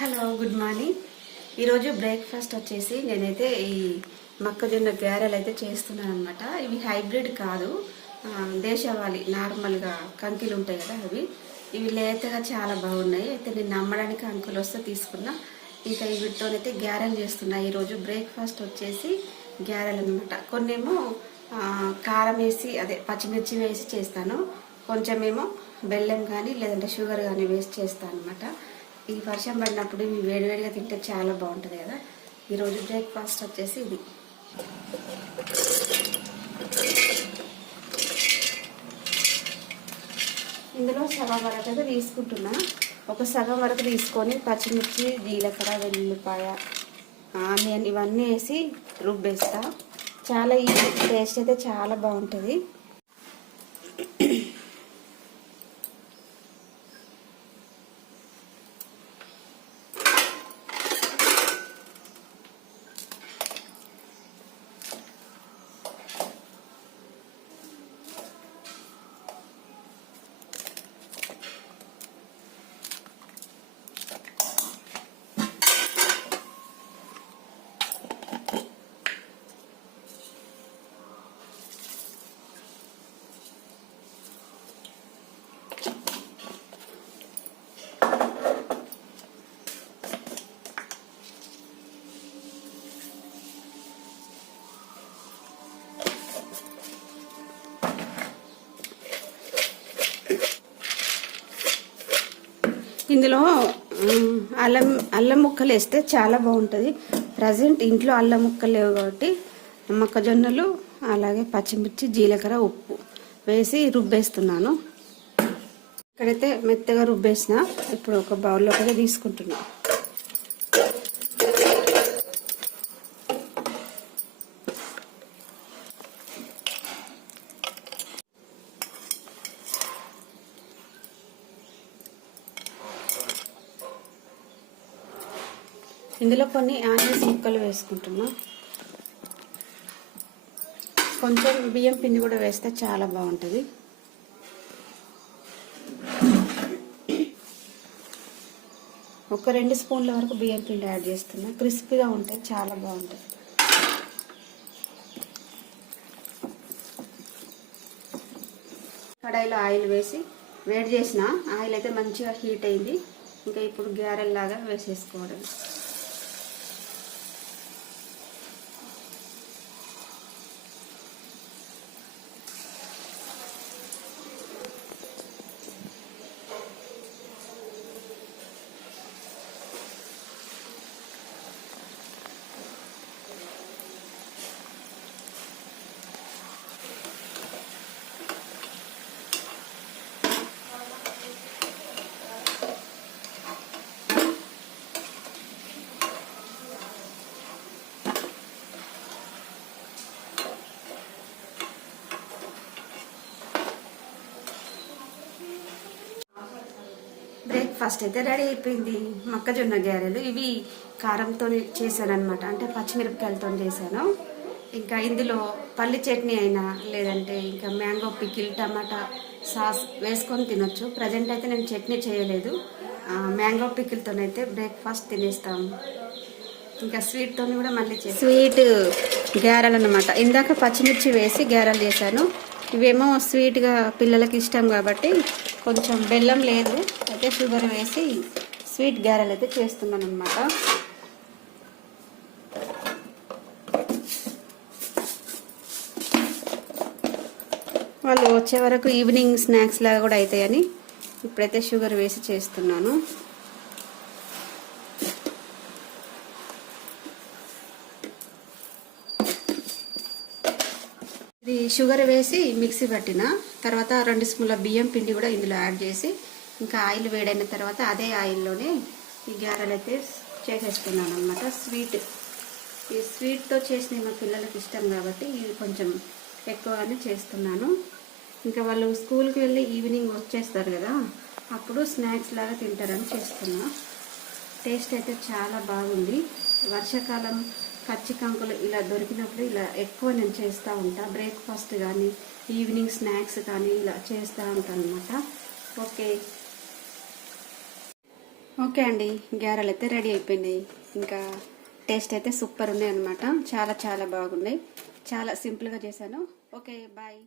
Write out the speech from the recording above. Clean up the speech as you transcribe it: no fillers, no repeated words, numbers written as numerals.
Hello good morning. ఈరోజు breakfast వచ్చేసి నేనైతే ఈ మొక్కజొన్న గారెలు అయితే చేస్తున్నాను అనమాట. ఇవి హైబ్రిడ్ కాదు, దేశవాళీ నార్మల్గా కంకిలు ఉంటాయి కదా ఇవి లేతగా చాలా బాగున్నాయి. అయితే నేను నమ్మడానికి అంకులు వస్తే తీసుకున్నా. ఇంకా వీటితోనైతే గారెలు చేస్తున్నా. ఈరోజు బ్రేక్ఫాస్ట్ వచ్చేసి గారెలు అనమాట. కొన్నేమో కారం వేసి అదే పచ్చిమిర్చి వేసి చేస్తాను, కొంచెమేమో బెల్లం కానీ లేదంటే షుగర్ కానీ వేసి చేస్తాను అనమాట. ఈ వర్షం పడినప్పుడు ఇవి వేడివేడిగా తింటే చాలా బాగుంటుంది కదా. ఈరోజు బ్రేక్ఫాస్ట్ వచ్చేసి ఇది. ఇందులో సగం వరకు అయితే తీసుకుంటున్నా. ఒక సగం వరకు తీసుకొని పచ్చిమిర్చి, జీలకర్ర, వెల్లుల్లిపాయ, ఆనియన్ ఇవన్నీ వేసి రుబ్బేస్తా. చాలా ఈ టేస్ట్ అయితే చాలా బాగుంటుంది. ఇందులో అల్లం ముక్కలు వేస్తే చాలా బాగుంటుంది. ప్రజెంట్ ఇంట్లో అల్లం ముక్కలు లేవు కాబట్టి మొక్కజొన్నలు అలాగే పచ్చిమిర్చి, జీలకర్ర, ఉప్పు వేసి రుబ్బేస్తున్నాను. ఇక్కడైతే మెత్తగా రుబ్బేసిన. ఇప్పుడు ఒక బౌల్లోకి తీసుకుంటున్నా. ఇందులో కొన్ని ఆనియన్స్ ముక్కలు వేసుకుంటున్నా. కొంచెం బియ్యం పిండి కూడా వేస్తే చాలా బాగుంటుంది. ఒక 2 స్పూన్ల వరకు బియ్యం పిండి యాడ్ చేస్తున్నా. క్రిస్పీగా ఉంటే చాలా బాగుంటుంది. కడాయిలో ఆయిల్ వేసి వేడి చేసిన ఆయిల్ అయితే మంచిగా హీట్ అయింది. ఇంకా ఇప్పుడు గారెల్లాగా వేసేసుకోవడం. బ్రేక్ఫాస్ట్ అయితే రెడీ అయిపోయింది. మొక్కజొన్న గారెలు ఇవి కారంతో చేశాను అనమాట. అంటే పచ్చిమిరపకాయలతో చేశాను. ఇంకా ఇందులో పల్లి చట్నీ అయినా లేదంటే ఇంకా మ్యాంగో పికిల్, టమాటా సాస్ వేసుకొని తినొచ్చు. ప్రజెంట్ అయితే నేను చట్నీ చేయలేదు. మ్యాంగో పికిల్తోనైతే బ్రేక్ఫాస్ట్ తినేస్తాము. ఇంకా స్వీట్తో కూడా మళ్ళీ స్వీట్ గారెలు అనమాట. ఇందాక పచ్చిమిర్చి వేసి గారెలు చేశాను. ఇవేమో స్వీట్గా పిల్లలకి ఇష్టం కాబట్టి కొంచెం బెల్లం లేదు, అయితే షుగర్ వేసి స్వీట్ గారెలు అయితే చేస్తున్నాను అనమాట. వాళ్ళు వచ్చే వరకు ఈవినింగ్ స్నాక్స్ లాగా కూడా అవుతాయని ఇప్పుడైతే షుగర్ వేసి చేస్తున్నాను. ఇది షుగర్ వేసి మిక్సీ పట్టిన తర్వాత 2 స్పూన్ల బియ్యం పిండి కూడా ఇందులో యాడ్ చేసి ఇంకా ఆయిల్ వేడైన తర్వాత అదే ఆయిల్లోనే ఈ గారెలు అయితే చేసేస్తున్నాను అనమాట. ఈ స్వీట్తో చేసినవి మా పిల్లలకి ఇష్టం కాబట్టి ఇవి కొంచెం ఎక్కువగానే చేస్తున్నాను. ఇంకా వాళ్ళు స్కూల్కి వెళ్ళి ఈవినింగ్ వచ్చేస్తారు కదా, అప్పుడు స్నాక్స్ లాగా తింటారని చేస్తున్నా. టేస్ట్ అయితే చాలా బాగుంది. వర్షాకాలం పచ్చి కంకులు ఇలా దొరికినప్పుడు ఇలా ఎక్కువ నేను చేస్తూ ఉంటా. బ్రేక్ఫాస్ట్ కానీ ఈవినింగ్ స్నాక్స్ కానీ ఇలా చేస్తూ ఉంటాను అనమాట. ఓకే ఓకే అండి, గారెలు అయితే రెడీ అయిపోయినాయి. ఇంకా టేస్ట్ అయితే సూపర్ ఉన్నాయి అనమాట. చాలా చాలా బాగున్నాయి. చాలా సింపుల్గా చేశాను. Okay, bye.